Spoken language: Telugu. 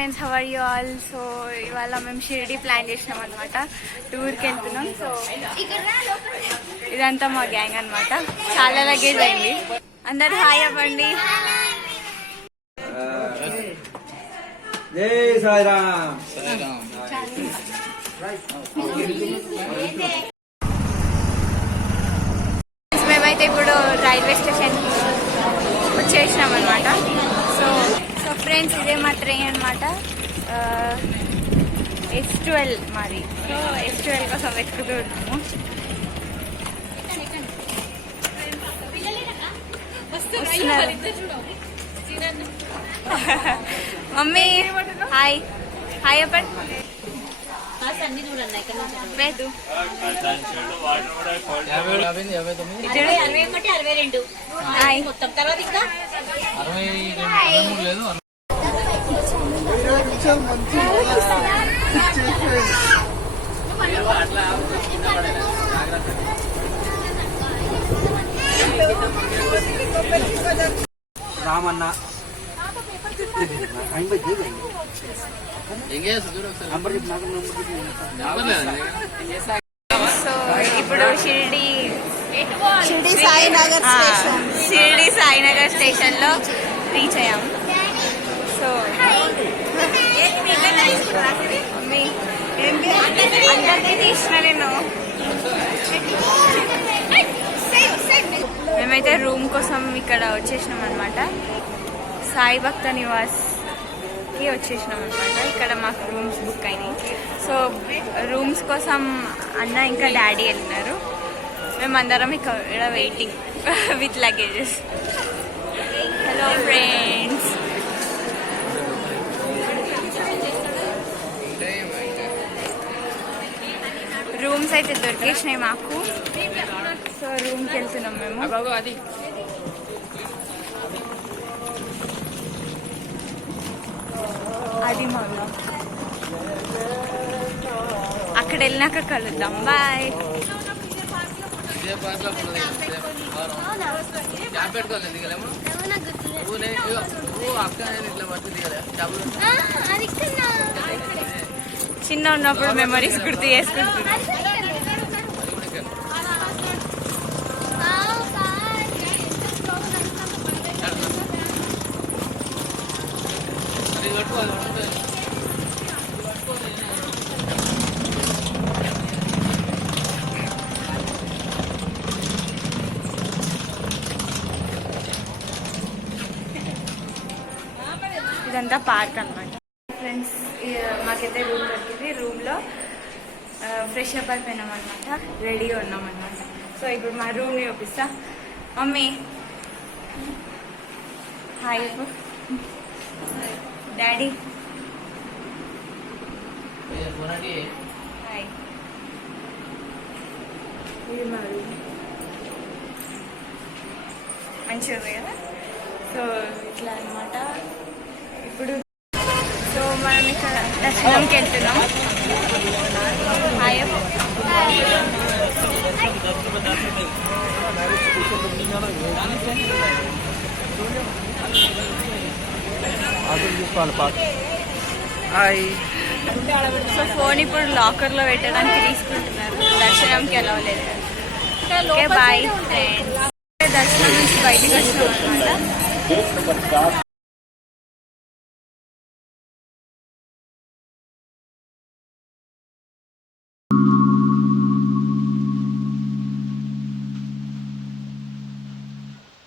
Friends, how are you all? So ఇవాళ మేము షిరిడి ప్లాన్ చేసినాం అనమాట. టూర్కి వెళ్తున్నాం. సో ఇదంతా మా గ్యాంగ్ అనమాట. చాలా లగేజ్ అయింది. అందరు హాయ్ అవ్వండి. జై సాయిరామ్. మేమైతే ఇప్పుడు రైల్వే స్టేషన్ వచ్చేసినాం అనమాట. సో ఫ్రెండ్స్, ఇదే మా ట్రైన్ అనమాట. S12 మాది. సో S12 కోసం వెతుకుతూ ఉన్నాము. మమ్మీ హాయ్ హాయ్ చెప్పండి. రామన్న సో ఇప్పుడు షిరిడి సాయినగర్ స్టేషన్ లో రీచ్ అయ్యాము. సో అందరికీ తీసిన నేను. మేమైతే రూమ్ కోసం ఇక్కడ వచ్చేసినాం అనమాట. సాయి భక్త నివాస్కి వచ్చేసినాం అనమాట. ఇక్కడ మాకు రూమ్స్ బుక్ అయినాయి. సో రూమ్స్ కోసం అన్న ఇంకా డాడీ వెళ్ళినారు. మేమందరం ఇక్కడ waiting with luggages. Hello friends, rooms అయితే దొరికేసినాయి మాకు. సో రూమ్కి వెళ్తున్నాం మేము. అది మా అక్కడ వెళ్ళినాక కలుద్దాం. బాయ్. చిన్న ఉన్నప్పుడు మెమరీస్ గుర్తు చేసుకుంటున్నాం. ఇదంతా పార్క్ అనమాట. ఫ్రెండ్స్, మాకైతే రూమ్ దొరికింది. రూమ్లో ఫ్రెష్ అప్ అయిపోయినాం అనమాట. రెడీగా ఉన్నాం అనమాట. సో ఇప్పుడు మా రూమ్ చూపిస్తా. Mummy hi. Daddy hi. ఇది మా రూమ్. మంచిగా ఉంది కదా. సో ఇట్లా అనమాట. ఇప్పుడు సో మనం ఇక్కడ దర్శనంకి వెళ్తున్నాం. హాయ్. హాయ్. సో ఫోన్ ఇప్పుడు లాకర్లో పెట్టడానికి తీసుకుంటున్నారు. దర్శనంకి వెళ్ళలేదు. Okay bye friends. దర్శనం నుంచి బయటకు వచ్చినాం అనమాట.